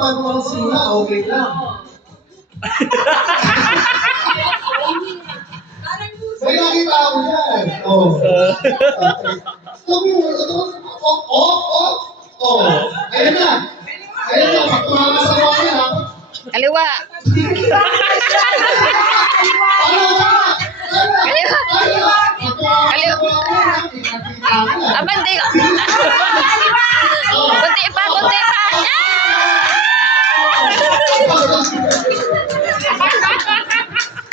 paano ang simula, okay lang. May nakita ako yan. Oh. Ayan na. Ayan na, tumama sa mga yan, ha? Kaliwa. Kaliwa. Abante. Kunti pa, kunti pa.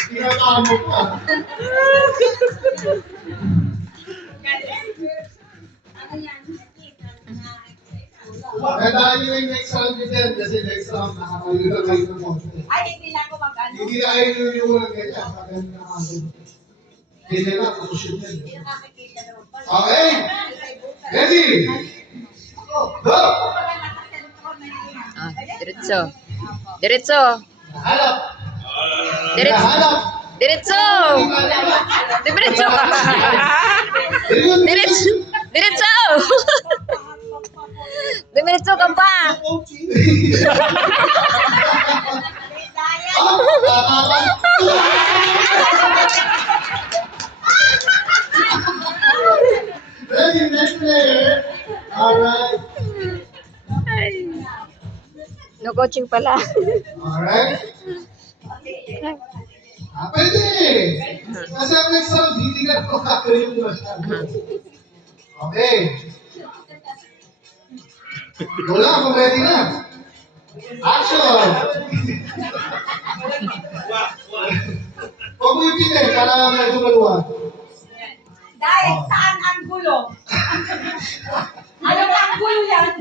Pinakamo pa. Gandaan nyo yung next round nyo dyan kasi next round nakakalimutan kayo ng konti. Ay, hindi na ako mag-ano. Hindi na kayo yung walang ganyan. Maganda na ako. Ganyan na, putusyon yan. Hindi nakakikita naman pala. Okay? Ready? Go! Ah, diretso. Diretso. Hanap! Diretso. Hanap! Diretso. Diretso ka pa. Diretso. Diretso. Diretso ka pa. Ready, next player. Alright. No coaching pala. Alright. Pwede. Kasi ang next round, hindi ka makakarinig masyado. Okay. Wala, kung ready na. Action! Huwag mo yung pite, para medyo maluwa. Dahil saan ang gulo? Anong ang gulo yan?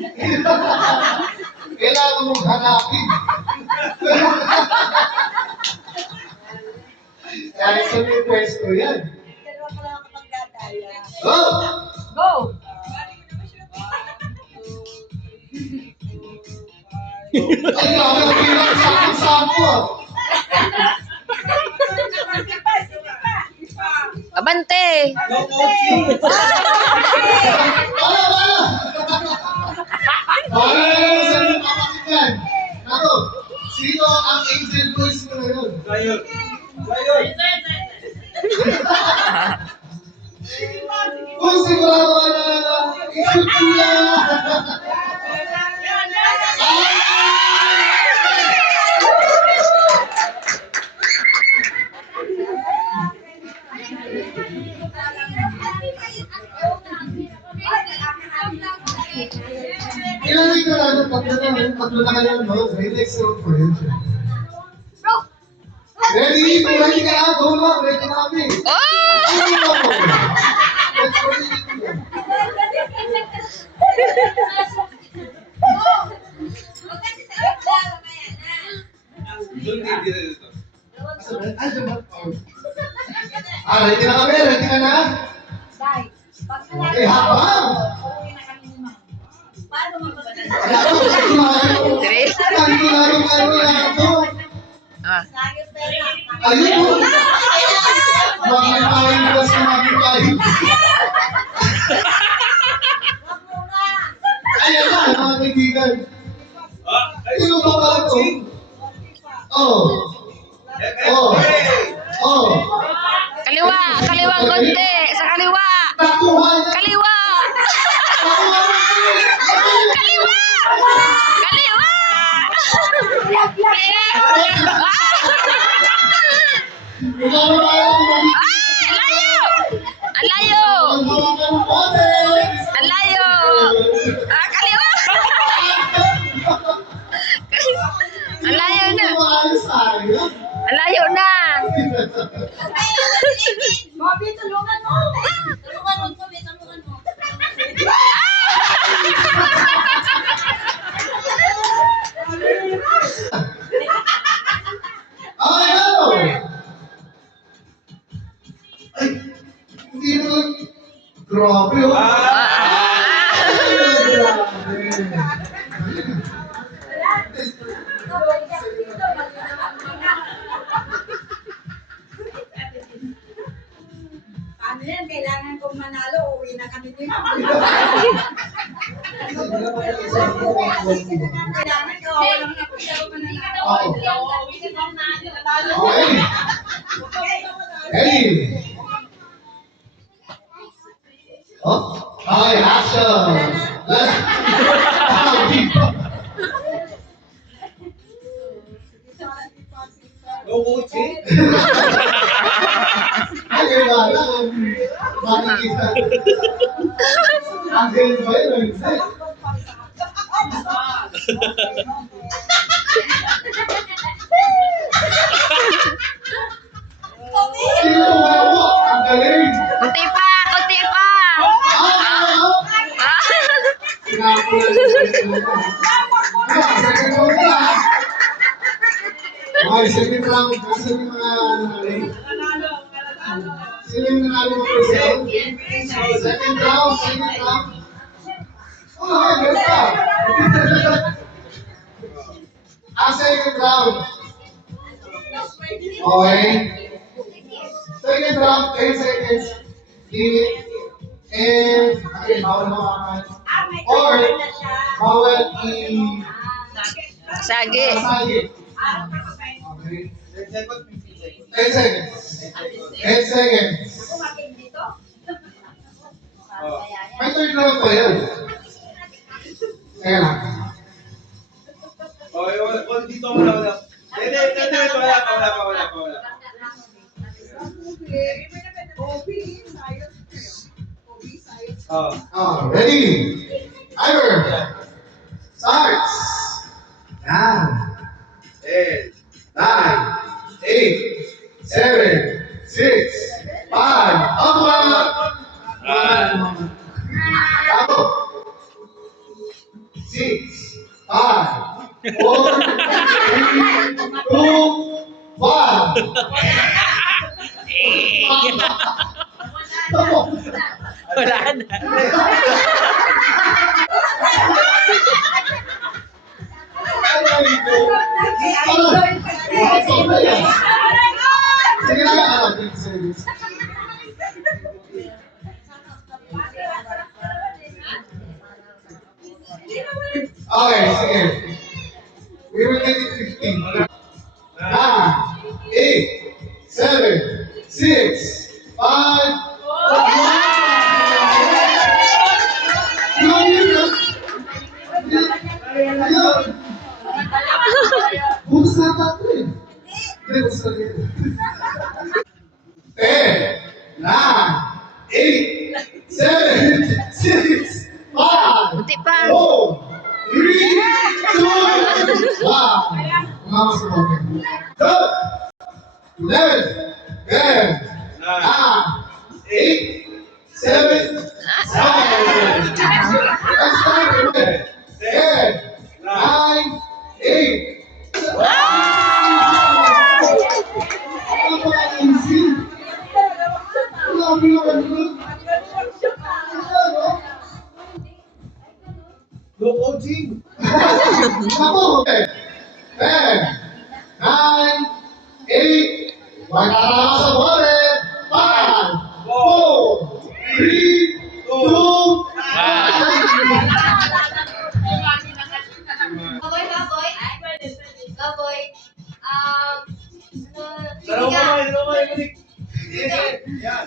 Kailangan mong hanapin. Kahit sa may pwesto yan. Dalawa pa lang ako magdadaya. Go! Go! Ay, grabe, ang bilang sa akin sa ako. Abante. Wala, wala! Wala na yung sa mga kapakinggan. Ako, sino ang angel voice mo na yun? Layo. Layo. Kung sigurado ka na, isip ko na. Ilalagay ka lang, tatlo na kayo, no? Next round po yun siya. Ready? Kung ready ka na, go lang, ready na kami. Oh! Let's go, ready ka na. Ready na kami, ready ka na? Dahil, pag Okay, habang! uuwi na kami ni Ma'am. Paano magpapalala? Ah. Lagi pera. Ayun po! Magpapayang mo sa magpapayang. Wag muna. Ayan na, mga kaibigan. Sino ba pala ito? Oh. Oh. Oh. Kaliwa. Kaliwa konti. Sa kaliwa. Nakuha na. Kaliwa. Kaliwa. Kaliwa. Ikaw na tayo. Layo. Ang layo. Ang layo. Ah, kaliwa. Ang layo na. Ang layo na. Bobby, tulungan mo. Tulungan mo, Bobby, tulungan mo. Okay, go! Ay, hindi mo. Grabe, oh. Paano yan? Kailangan kong manalo. Uwi na kami ni Ma'am. Ready? Oh, okay, action. No coaching? Ay, wala. Makikita. Ang galing ba yun? Sino umawak? Ang galing. Kunti pa, kunti pa. Ah! Sinapulan yung second round na. Okay, second round. Kasi yung mga nanay. Sino yung nanalo mo first round? Second round, second round. Oh, okay, good pa. Second round. Okay. Second round, 10 seconds. And, okay, bawal mawakan. Or, bawal Sagi. Sagi. Okay. 10 seconds. 10 seconds. May third round pa yan. Teka lang. Okay, wala dito wala. Hindi, wala. Oh. Ready? Timer. Starts. 10, 9, 8, 7, 6, 5. Up, Ako. 6, 5, 4, 3, 2, 1. Wala na. Sige na, 20 seconds. Okay, sige. We will make it 15. 9, 8, 7, 6, 5, 4. Buksan na tayo eh. Hindi, buksan na yun. 10, 9, 8, 7, 6, 5, Kunti pa. 4, 3, 2, 1. Umamas mo. Go! 11, 10, 9, 8, 7, 6, 5. Let's start with 10, 9, 8. Napaka-easy. Grabe naman yun. No coaching? Ako, 10, 9, 8, magkakama sa wallet, 5, 4, 3, 2, 1. Baboy. Dalawa ka, Nick. Yan.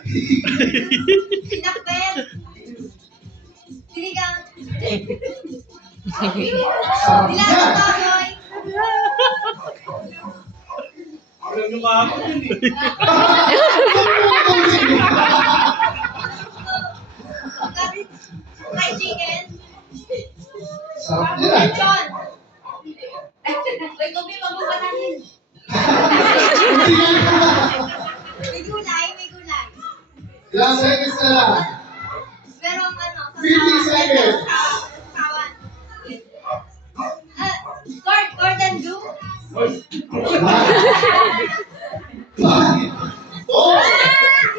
Pinakbet. Sinigang. Sarap Dilaw yan. baboy. Alam nyo kahapon yun eh. Fried chicken. Sarap yan. Lechon. Wait, Toby, magbubanahin. May gulay, may gulay. Ilang seconds na lang. Merong ano, 50 seconds. Kawan. Gordon Blue. 5, 4,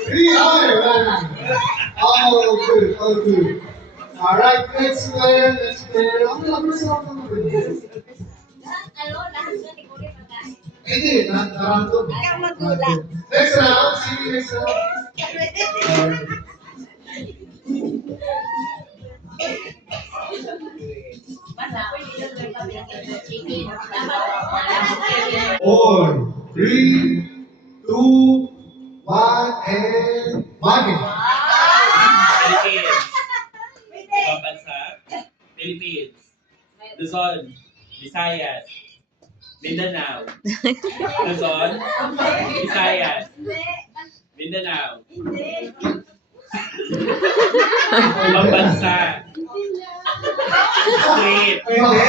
3, okay, wala na. All good, all good. Alright, next player, next player. Ang lakas ako naman. Lahat na ni Kuya pagkain. Hindi, random. Ikaw magula. Next round, sige, next round. Basta, pwede lang kayo kami. Chicken. Dapat. 4, 3, 2, 1, and market. Philippines. Ibang bansa. Philippines. Luzon. Visayas. Mindanao. Luzon. Visayas. Mindanao. Ibang bansa. Street. Pwede?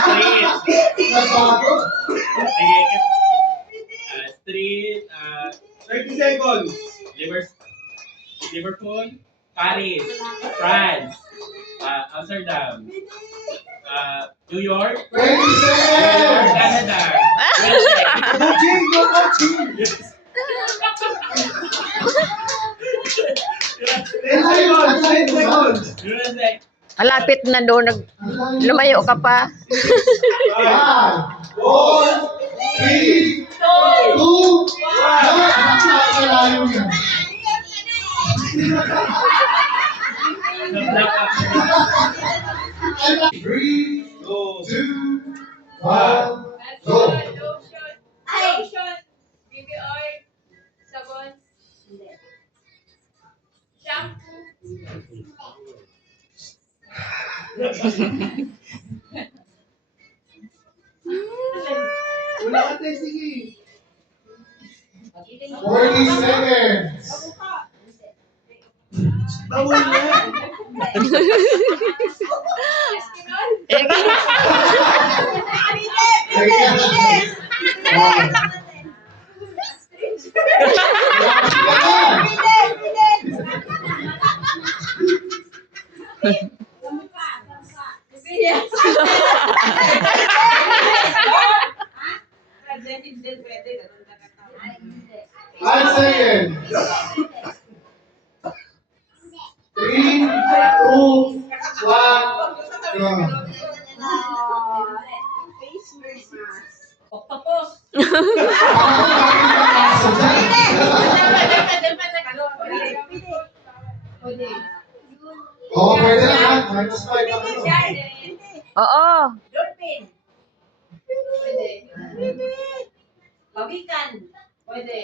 Street. Nagbago? Street. 30 seconds. Liverpool. Paris. France. Amsterdam. New York. 20 seconds! Canada. USA. Coaching! Go coaching! 10 seconds! USA. Malapit na doon. Lumayo ka pa. 5, 4, 3, 2, 1. Nakakalayo yan. Three, 2, 1, go! Lotion. Baby oil. Sabon. Shampoo. Wala ka tayo, sige. 40 seconds. Bawal na. Five seconds. 3, 2, 1, go. Octopus. Oo, pwede na. Minus 5 ako. Oo. Dolphin. Pwede. Pawikan. Pwede.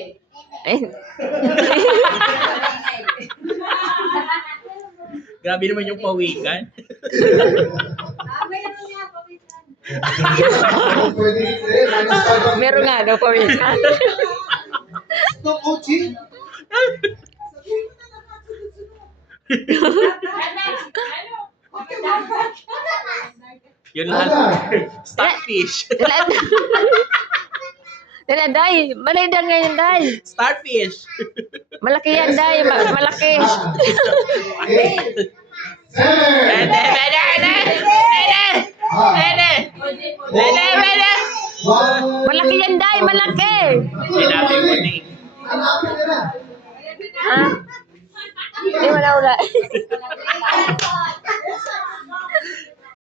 Eh, Grabe naman yung pawikan. Mayroon nga pawikan. Oo, pwede. Minus 5 ako. meron nga daw pa rin. No coaching. Yun lang. Starfish. Dala, day. Malaydan ngayon, day. Starfish. Malaki yan, day. Malaki. 8, 7, Pwede, pwede, pwede. Pwede. Pwede, pwede. 1. Malaki yan, day. Malaki. Sinabi ko din. Hanapin nila. Ha? Hindi mo na ula.